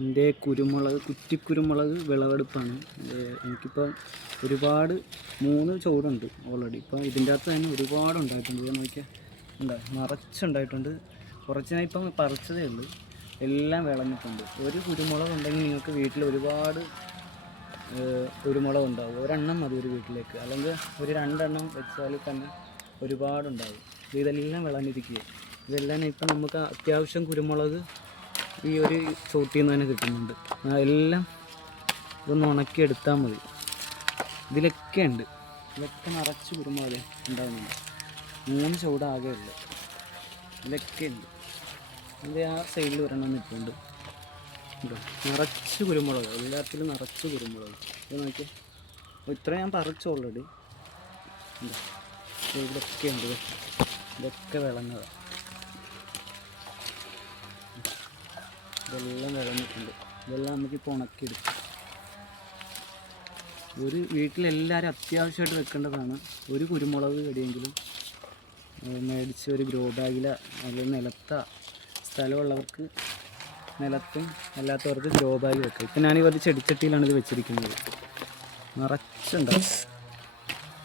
എൻ്റെ കുരുമുളക് കുറ്റിക്കുരുമുളക് വിളവെടുപ്പാണ്. എനിക്കിപ്പോൾ ഒരുപാട് 3 ചുവടുണ്ട് ഓൾറെഡി. ഇപ്പോൾ ഇതിൻ്റെ അകത്ത് തന്നെ ഒരുപാട് ഉണ്ടായിട്ടുണ്ട്. ഞാൻ നോക്കിയാൽ എന്താ നിറച്ചുണ്ടായിട്ടുണ്ട്. കുറച്ച് ഞാൻ ഇപ്പം പറിച്ചതേ ഉള്ളൂ. എല്ലാം വിളഞ്ഞിട്ടുണ്ട്. ഒരു കുരുമുളക് ഉണ്ടെങ്കിൽ നിങ്ങൾക്ക് വീട്ടിൽ ഒരുപാട് കുരുമുളക് ഉണ്ടാവും. ഒരെണ്ണം മതി ഒരു വീട്ടിലേക്ക്, അല്ലെങ്കിൽ ഒരു 2 എണ്ണം വെച്ചാൽ തന്നെ ഒരുപാടുണ്ടാവും. ഇതെല്ലാം വിളഞ്ഞിരിക്കുക. ഇതെല്ലാം ഇപ്പം നമുക്ക് അത്യാവശ്യം കുരുമുളക് ഈ ഒരു ചോട്ടിൽ നിന്ന് തന്നെ കിട്ടുന്നുണ്ട്. എല്ലാം ഇതൊന്ന് ഉണക്കിയെടുത്താൽ മതി. ഇതിലൊക്കെ ഉണ്ട്, ഇതൊക്കെ നിറച്ച് കുരുമുളക് ഉണ്ടാകുന്നുണ്ട്. 3 ചുവട് ആകെ ഉള്ളു. ഇതിലൊക്കെ ഉണ്ട്. അതിൻ്റെ ആ സൈഡിൽ ഒരെണ്ണം നിൽപ്പുണ്ട്. നിറച്ച് കുരുമുളക്, എല്ലാത്തിലും നിറച്ച് കുരുമുളക്. ഇത് നോക്കി, ഇത്ര ഞാൻ പറിച്ചു ഓൾറെഡി. ഇതൊക്കെ ഉണ്ട്, ഇതൊക്കെ വിളഞ്ഞതാണ്. ഇതെല്ലാം വിളഞ്ഞിട്ടുണ്ട്. ഇതെല്ലാം നമുക്കിപ്പോൾ ഉണക്കിയെടുക്കും. ഒരു വീട്ടിലെല്ലാവരും അത്യാവശ്യമായിട്ട് വെക്കേണ്ടതാണ് ഒരു കുരുമുളക് ചെടിയെങ്കിലും മേടിച്ച് ഒരു ഗ്രോ ബാഗിൽ, അല്ലെങ്കിൽ നിലത്ത സ്ഥലമുള്ളവർക്ക് നിലത്തും അല്ലാത്തവർക്ക് ഗ്രോ ബാഗ് വെക്കാം. ഇപ്പം ഞാനീ ഒരു ചെടിച്ചട്ടിയിലാണ് ഇത് വെച്ചിരിക്കുന്നത്. നിറച്ചുണ്ടാവും.